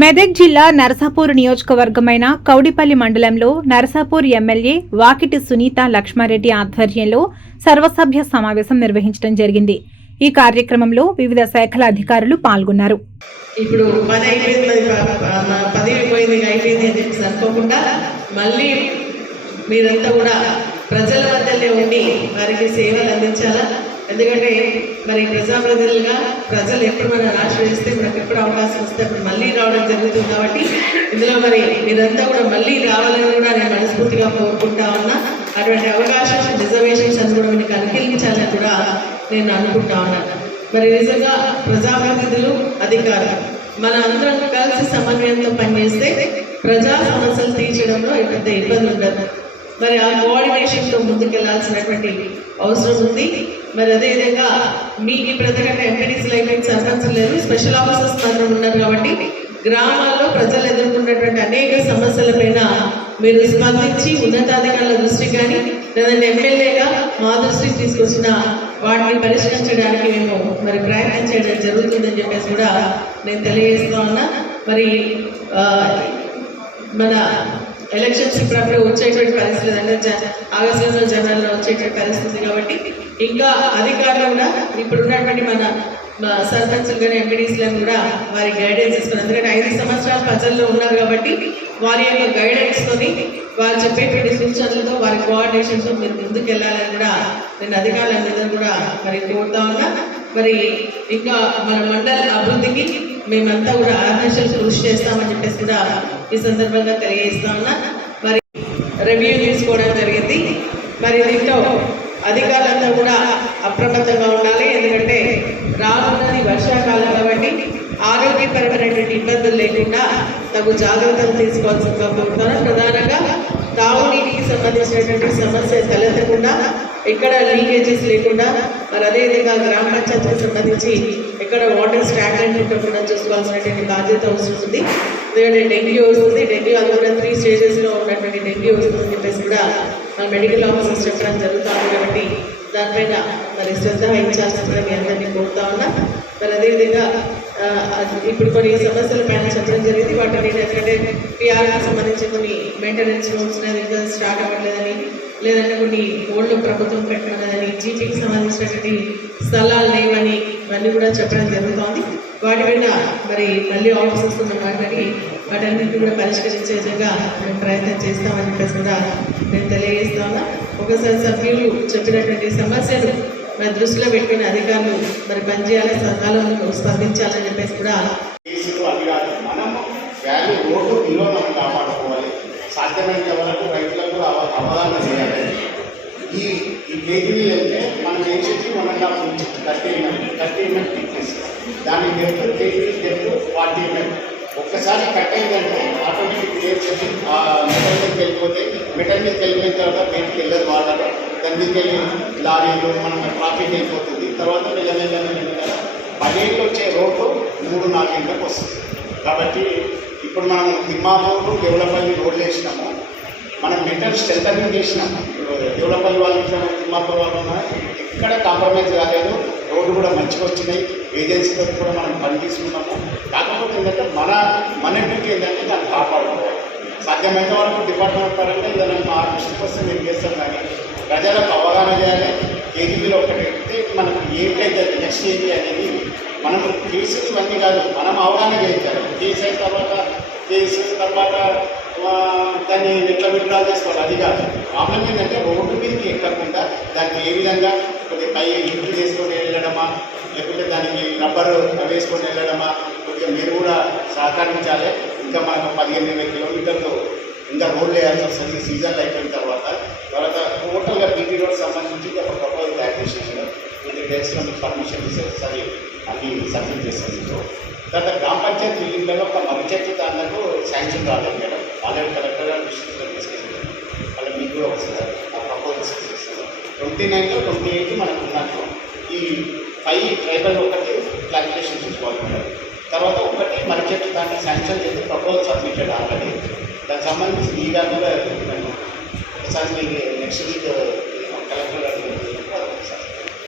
మెదక్ జిల్లా నరసాపూర్ నియోజకవర్గమైన కౌడిపల్లి మండలంలో నరసాపూర్ ఎమ్మెల్యే వాకిటి సునీత లక్ష్మారెడ్డి ఆధ్వర్యంలో సర్వసభ్య సమావేశం నిర్వహించడం జరిగింది. ఈ కార్యక్రమంలో వివిధ శాఖల అధికారులు పాల్గొన్నారు. ఇప్పుడు సరిపోకుండా మళ్ళీ మీరంతా కూడా ప్రజల మధ్యలో ఉండి వారికి సేవలు అందించాలా. ఎందుకంటే మరి ప్రజాప్రతినిధులుగా ప్రజలు ఎప్పుడు మనం ఆశ్రయిస్తే మనకు ఎప్పుడు అవకాశం వస్తే అప్పుడు మళ్ళీ రావడం జరుగుతుంది. కాబట్టి ఇందులో మరి మీరంతా కూడా మళ్ళీ రావాలని కూడా నేను మనస్ఫూర్తిగా కోరుకుంటా ఉన్నా. అటువంటి అవకాశం రిజర్వేషన్స్ అని కూడా మీకు అనుకూలించాలని కూడా నేను అనుకుంటా ఉన్నాను. మరి నిజంగా ప్రజాప్రతినిధులు అధికారులు మన అందరం కలిసి సమన్వయంతో పనిచేస్తే ప్రజా సమస్యలు తీర్చడంలో పెద్ద ఇబ్బంది ఉండదు. మరి ఆ కోఆర్డినేషన్తో ముందుకెళ్లాల్సినటువంటి అవసరం ఉంది. మరి అదేవిధంగా మీకు ప్రతి గంట ఎంపీడీసీలు అయిపోయింది, సర్పంచ్లు లేదు, స్పెషల్ ఆఫీసర్స్ మాత్రం ఉన్నారు. కాబట్టి గ్రామాల్లో ప్రజలు ఎదుర్కొన్నటువంటి అనేక సమస్యలపైన మీరు స్పందించి ఉన్నతాధికారుల దృష్టికి కానీ లేదంటే ఎమ్మెల్యేగా మా దృష్టికి తీసుకొచ్చిన వాటిని పరిష్కరించడానికి మేము మరి ప్రయత్నం చేయడం జరుగుతుందని చెప్పేసి కూడా నేను తెలియజేస్తా ఉన్నా. మరి మన ఎలక్షన్స్ ఇప్పుడప్పుడు వచ్చేటువంటి పరిస్థితి అంటే ఆగస్టులో జనవరిలో వచ్చేటువంటి పరిస్థితి. కాబట్టి ఇంకా అధికారులు కూడా ఇప్పుడు ఉన్నటువంటి మన సర్పంచ్లు కానీ ఎంపీడీసీలను కూడా వారి గైడెన్స్ ఇస్తున్నారు. ఎందుకంటే 5 సంవత్సరాలు ప్రజల్లో ఉన్నారు కాబట్టి వారి యొక్క గైడెన్స్తోని వారు చెప్పేటువంటి సూచనలతో వారి కోఆర్డినేషన్తో మీరు ముందుకు వెళ్ళాలని కూడా నేను అధికారులందరూ కూడా మరి కోరుతా ఉన్నా. మరి ఇంకా మన మండల అభివృద్ధికి మేమంతా కూడా ఆర్గనైజేషన్ కృషి చేస్తామని చెప్పేసి కూడా ఈ సందర్భంగా తెలియజేస్తా ఉన్నా. మరి రివ్యూ తీసుకోవడం జరిగింది. మరి దీంట్లో అధికారులంతా కూడా అప్రమత్తంగా ఉండాలి. ఎందుకంటే రానున్నది వర్షాకాలం కాబట్టి ఆరోగ్యపరమైనటువంటి ఇబ్బందులు లేకుండా తగు జాగ్రత్తలు తీసుకోవాల్సిందిగా కోరుతున్నాను. ప్రధానంగా తాగునీటికి సంబంధించినటువంటి సమస్య తలెత్తకుండా, ఎక్కడ లీకేజెస్ లేకుండా, మరి అదేవిధంగా గ్రామ పంచాయతీకి సంబంధించి ఎక్కడ వాటర్ స్టాగ్నెంట్ ఉండకుండా చూసుకోవాల్సినటువంటి బాధ్యత అవసరం ఉంది. ఎందుకంటే డెంగ్యూ వస్తుంది. డెంగ్యూ అది కూడా 3 స్టేజెస్లో ఉన్నటువంటి డెంగ్యూ వస్తుందని చెప్పేసి కూడా మెడికల్ ఆఫీసర్స్ చెప్పడం జరుగుతుంది. కాబట్టి దానిపైన మరి శ్రద్ధ వహించాల్సిందిగా మీ అందరినీ కోరుతా ఉన్నా. మరి అదేవిధంగా ఇప్పుడు కొన్ని సమస్యల పైన చెప్పడం జరిగింది. వాటిని ఎందుకంటే పిఆర్కి సంబంధించి కొన్ని మెయింటెనెన్స్ లోన్స్ ఇంకా స్టార్ట్ అవ్వట్లేదని, లేదంటే కొన్ని ఓల్డ్ ప్రభుత్వం పెట్టలేదని, జీపీకి సంబంధించినటువంటి స్థలాలు లేవని ఇవన్నీ కూడా చెప్పడం జరుగుతోంది. వాటిపైన మరి మళ్ళీ ఆఫీసర్స్ మాట్లాడి వాటన్నింటినీ కూడా పరిష్కరించే విధంగా మేము ప్రయత్నం చేస్తామని చెప్పేసి కూడా నేను తెలియజేస్తా ఉన్నా. ఒకసారి సభ్యులు చెప్పినటువంటి సమస్యలు మరి దృష్టిలో పెట్టుకుని అధికారులు మరి పనిచేయాలి, సకాలంలో స్పందించాలని చెప్పేసి కూడా సాధ్యమైనంత వరకు రైతులకు అవగాహన చేయాలి. ఈ కేజీలు అంటే మనం వేసేది 1.5 ఇంచ్ 30 mm థిక్నెస్, దాని డెప్త్ కేజీ డెప్త్ 40 mm. ఒక్కసారి కట్ అయిందంటే ఆటోమేటిక్ క్లియర్ చేసి ఆ మెటల్ మీదకి వెళ్ళిపోతే, మెటల్ మీదకి వెళ్ళిపోయిన తర్వాత బయటికి వెళ్ళదు వాటర్, దాని మీదకి వెళ్ళి లారీలు మనం ట్రాఫిక్ వెళ్ళిపోతుంది. తర్వాత మెల్లమెల్లగా 10 ఏళ్ళు వచ్చే రోడ్డు 3-4 ఏళ్ళకి వస్తుంది. కాబట్టి ఇప్పుడు మనం తిమ్మాపూరు దేవులపల్లి రోడ్లు వేసినాము, మనం మెటల్ స్ట్రెంథనింగ్ చేసినాము. ఇప్పుడు దేవులపల్లి వాళ్ళు తిమ్మాపూర్ వాళ్ళు ఎక్కడ కాంప్రమైజ్ కాలేదు, రోడ్డు కూడా మంచిగా వచ్చినాయి. ఏజెన్సీతో కూడా మనం పని తీసుకున్నాము. కాకపోతే ఏంటంటే మన డ్యూటీ ఏంటంటే దాన్ని కాపాడుకోవాలి. సాధ్యమైన వరకు డిపార్ట్మెంట్ పరంగా ఏదైనా మా దృష్టికి వస్తే మేము చేస్తాం. కానీ ప్రజలకు అవగాహన చేయాలి. కేజీబీలో ఒకటి పెడితే మనకు ఏంటైతే నెక్స్ట్ ఏంటి అనేది మనం కేసులు ఇవన్నీ కాదు, మనం అవగాహన చేయించాలి. కేసు అయిన తర్వాత దాన్ని ఎట్లా విత్డ్రా చేసుకోవాలి అది కాదు. ప్రాబ్లం ఏంటంటే రోడ్డు మీదకి ఎక్కకుండా దాన్ని ఏ విధంగా కొద్దిగా పై ఇంటి చేసుకొని వెళ్ళడమా, లేకపోతే దానికి రబ్బరు వేసుకొని వెళ్ళడమా, కొద్దిగా మీరు కూడా సహకరించాలి. ఇంకా మనకు 15-20 కిలోమీటర్లు ఇంకా రోడ్లు వేయాల్సి వస్తుంది సీజన్లు అయిపోయిన తర్వాత. టోటల్గా బీటీ రోడ్ సంబంధించి ఒక ప్రపోజల్ తయారు చేసేసారు. ఇది డేస్లో మీకు పర్మిషన్ ఇస్తారు, అన్ని సబ్మిట్ చేస్తారు. తర్వాత గ్రామ పంచాయతీ బిల్డింగ్లలో ఒక మర్రి చెట్టు దాంట్లో శాంక్షన్ రాలేదు మేడం. ఆల్రెడీ కలెక్టర్ గారు దృష్టిలో తీసుకెళ్ళారు. అలా మీకు కూడా ఒకసారి ఆ ప్రపోజల్స్ ఇస్తారు. 29 to 28 మనకు ఉన్నట్టు ఈ 5 ట్రైబల్ ఒకటి క్లారిఫికేషన్ చూసుకోవాలి మేడం. తర్వాత ఒకటి మర్రి చెట్టు దాన్ని శాంక్షన్ చేసి ప్రపోజల్ సబ్మిటెడ్ ఆల్రెడీ. దానికి సంబంధించి ఈ దాని కూడా ఒకసారి మీకు నెక్స్ట్ వీక్ కలెక్టర్ గారు